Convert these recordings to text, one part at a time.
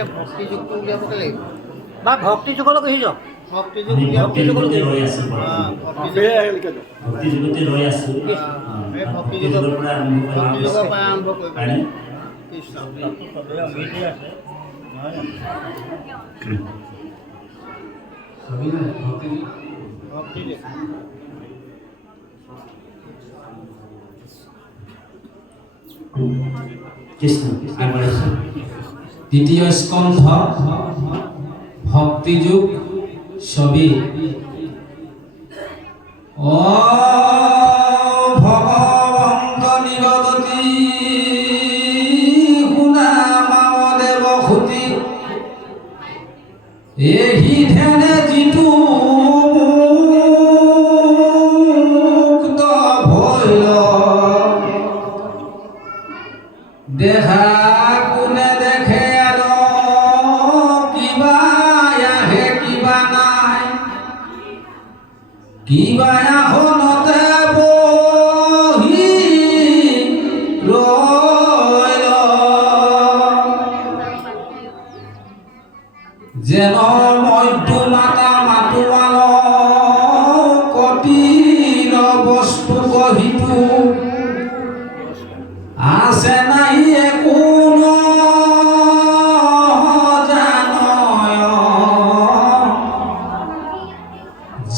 କହିଲେ ଭକ୍ତିଯୁକ୍ତ ଓଡ଼ିଆ ପକେଇଲେ ବା ଭକ୍ତି ଯୁଗଳ କହିଛ ଭକ୍ତି ଭକ୍ତି ଯୁଗଳ ଭକ୍ତି ଯୁଗତି ରହି ଆସୁ ଭକ୍ତି ଯୁଗ ଭକ୍ତି ଯୁଗ ପାଇଁ ଆରମ୍ଭ କରିବୁ কৃষ্ণ ভক্তি কৃষ্ণ কৃষ্ণ দ্বিতীয় স্কন্ধ ভক্তিযুগ ছবি। ও কি বানা হলো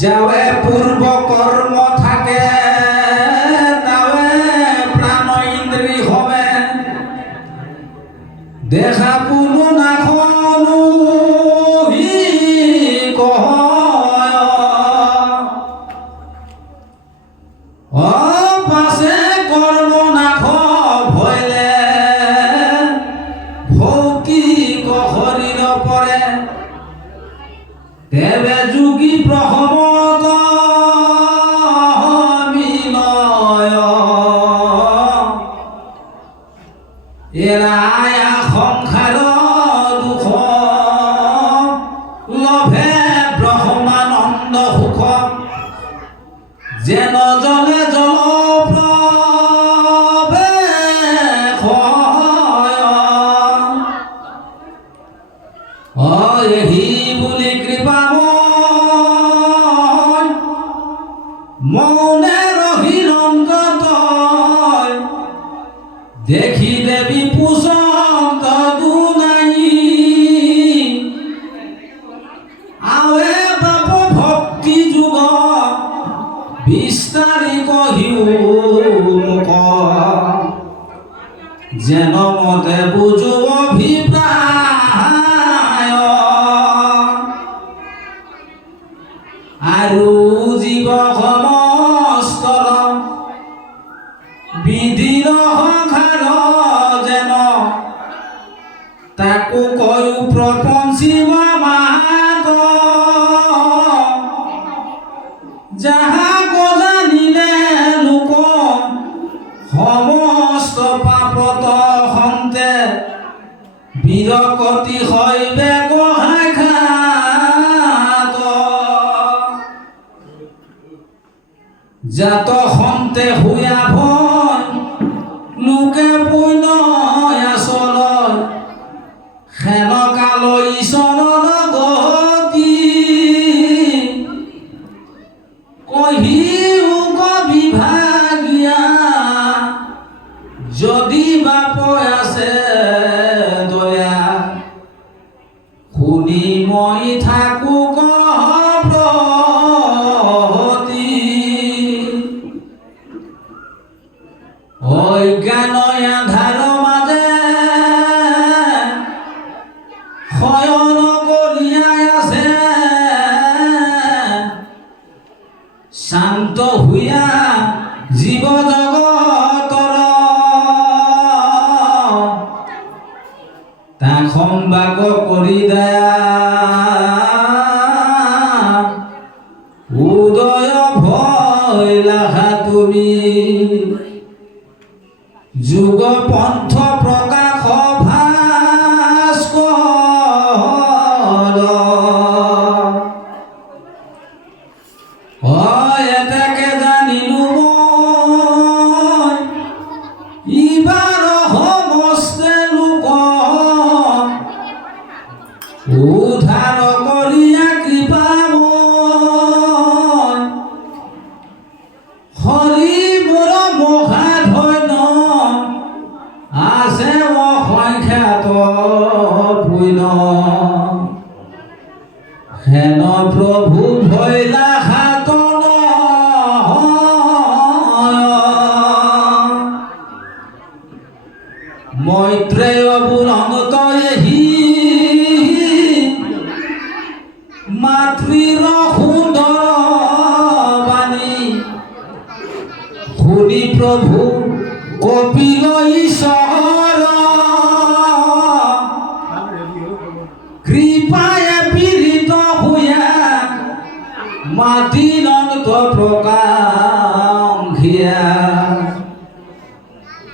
যাওয়ে পূর্ব কর্ম থাকে তাওয়ে প্রাণ ইন্দ্রি হবে। দেখা পুনু না খনু কহ। যুগী প্রহ যেন মতে বুঝু অভিপ্রায়। যত খন্তে হুয়া ভোর আছে অসংখ্যাত পুণ্য। হেন প্ৰভু ভৈলা হাত মৈত্ৰেয় বুৰংত এহি। মাতৃৰ সুন্দৰ বাণী শুনি প্ৰভু কপিল ঈশ্বৰ কৃপায়ে পীড়িত হুয়া মাটি অন্ত প্ৰকাশিয়া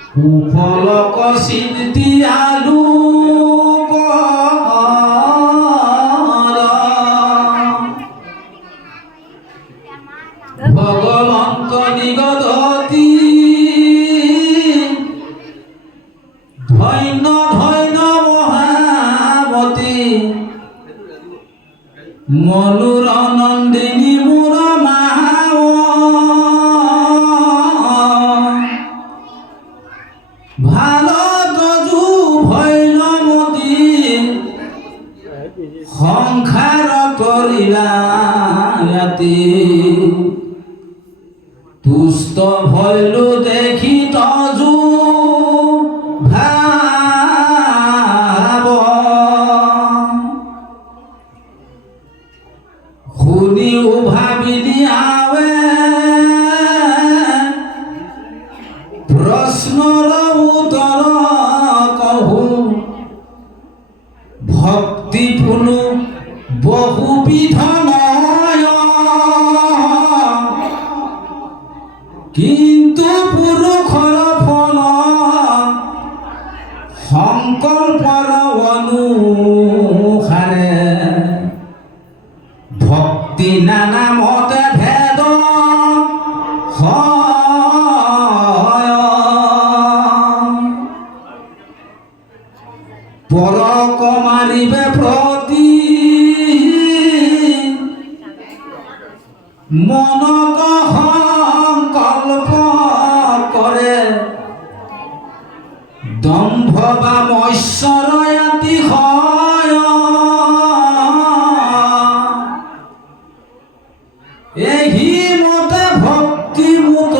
সুফলক চিন্তি আলু ভগবন্ত নিগদতি মনুৰ নন্দিনী মোৰ মাও ভালত যু ভৈনমতী সংসাৰ তৰিলা ৰাতি তুষ্ট ভৈলো ভক্তি ফুলো পৰক মাৰিবে প্ৰতি মনত সংকল্প কৰে দম্ভ বা মৎসৰয়াতি হয়। এহি মতে ভক্তি মুত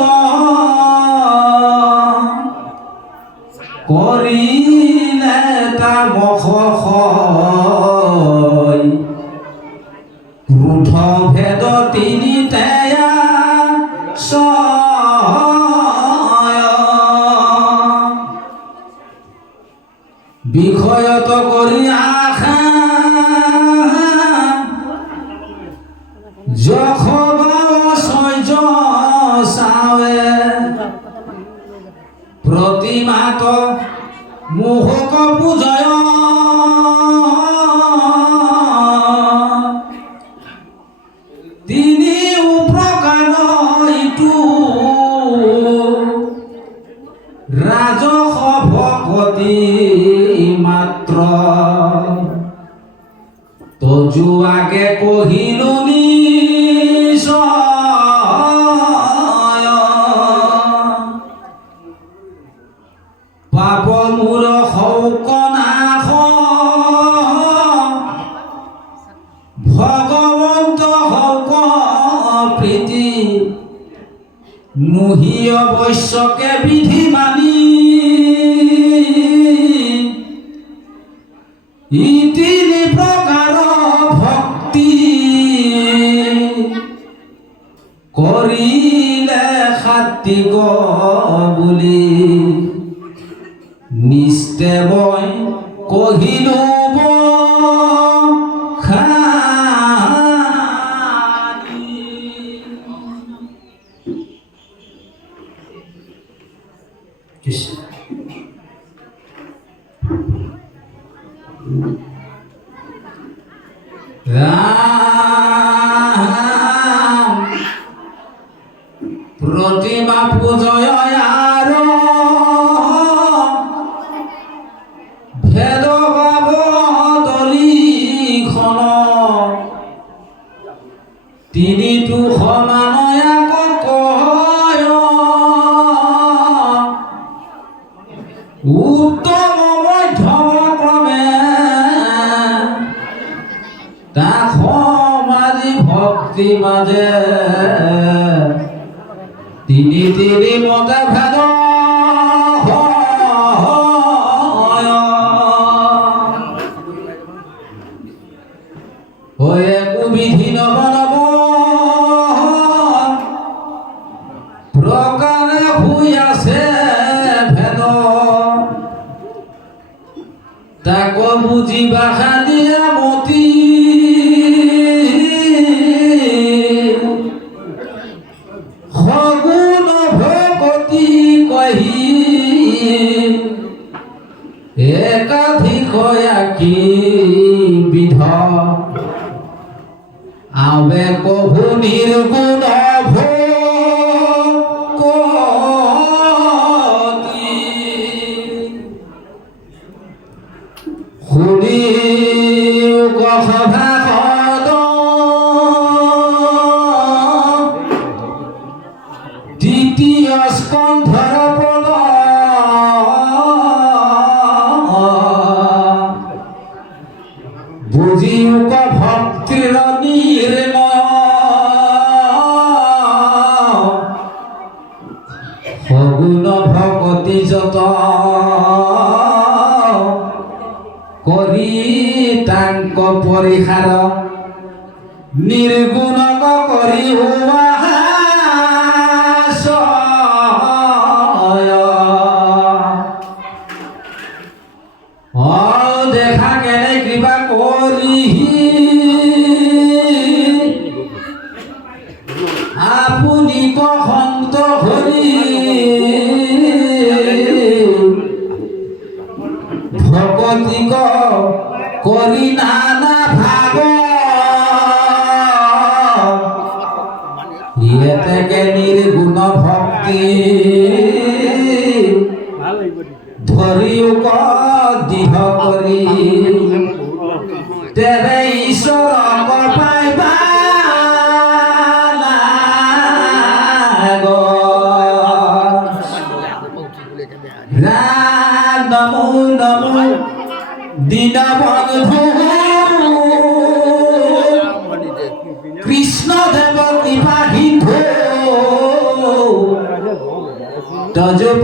কৰিলে তামস ক্ৰোধ ভেদ তিনি তেয়া বিষয়ত কৰি আশা যশোবাচৰ্য চাৱে প্ৰতিমাত মোহক পূজয় নুহি অৱশ্যকে বিধি মানি। তিনি প্ৰকাৰ ভক্তি। কৰিলে সাত্বিক বুলি। নিস্তেৱই কহিলো প্রতিমা পূজয় আর। ভেদ দলিখন তিনিটো সমানয়াক কয় উত্তম মধ্যম মাঝে। তিনি তিনি মজা ভাদ হয়ে। কুবিধি নব নব প্রকারে হুইয়াছে ভেদ। তাকে বুঝিবা খাদি মনির মগুণ ভগতি যত করি তাঙ্ক পরিহার নির্গুণক করি হুয়া দেখা গেলে কৃপা করি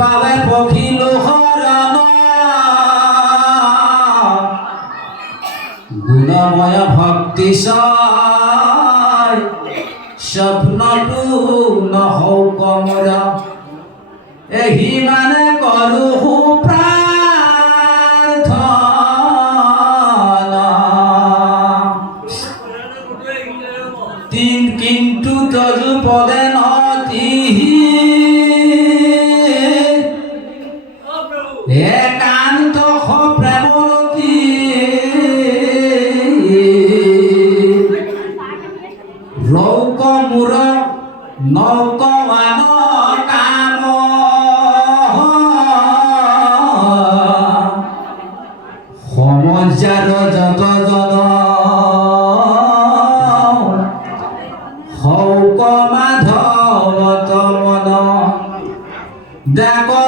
পাবে পখিল গুণময় ভক্তি স্বপ্নটু নহৌ কমরা এহি মানে করু হৌক মাধব তমন। দেখো